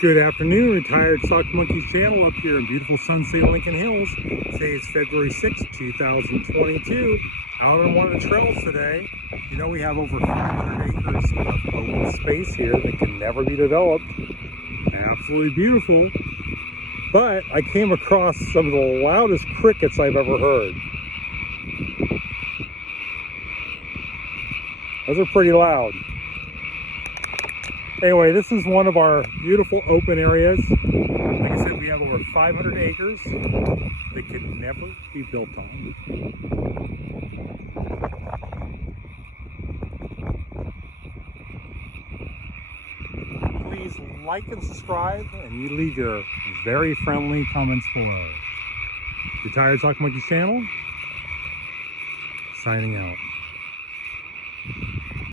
Good afternoon, Retired Sock Monkeys channel up here in beautiful Sunset Lincoln Hills. Today is February 6, 2022. Out on one of the trails today. You know, we have over 500 acres of open space here that can never be developed. Absolutely beautiful. But I came across some of the loudest crickets I've ever heard. Those are pretty loud. Anyway, this is one of our beautiful open areas. Like I said, we have over 500 acres that could never be built on. Please like and subscribe, and you leave your very friendly comments below. Retired Sock Monkeys channel, signing out.